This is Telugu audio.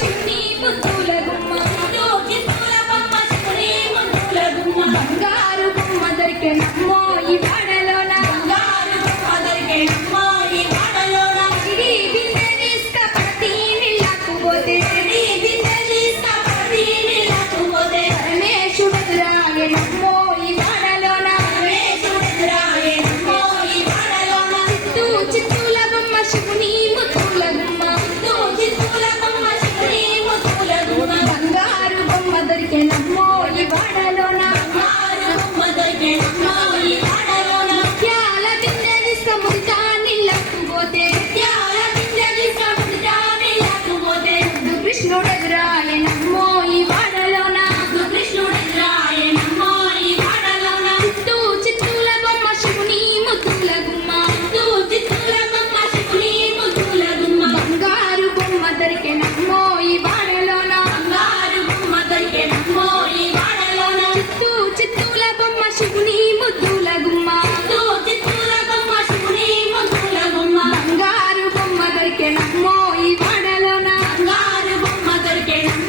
శివుని ముద్దుల గుమ్మ చిత్తుల బొమ్మ శివుని ముద్దుల గుమ్మ బంగారు బొమ్మ దొరికెనమ్మో ఈ వాడలోన బంగారు బొమ్మ దొరికెనమ్మో ఈ వాడలోన ఇడి బిందె తీసుకపోతే నీళ్ళకు పోతే ఇడి బిందె తీసుకపోతే నీళ్ళకు పోతే పరమేశుడు రాగెనమ్మో ఈ వాడలోన పరమేశుడు రాగెనమ్మో ఈ వాడలోన చిత్తుల బొమ్మ శివుని ముద్దుల గుమ్మ చిత్తుల బొమ్మ శివుని ముద్దుల గుమ్మ బంగారు బొమ్మ దొరికెనమ్మో ఈ వాడలోన బంగారు బొమ్మ దొరికెనమ్మో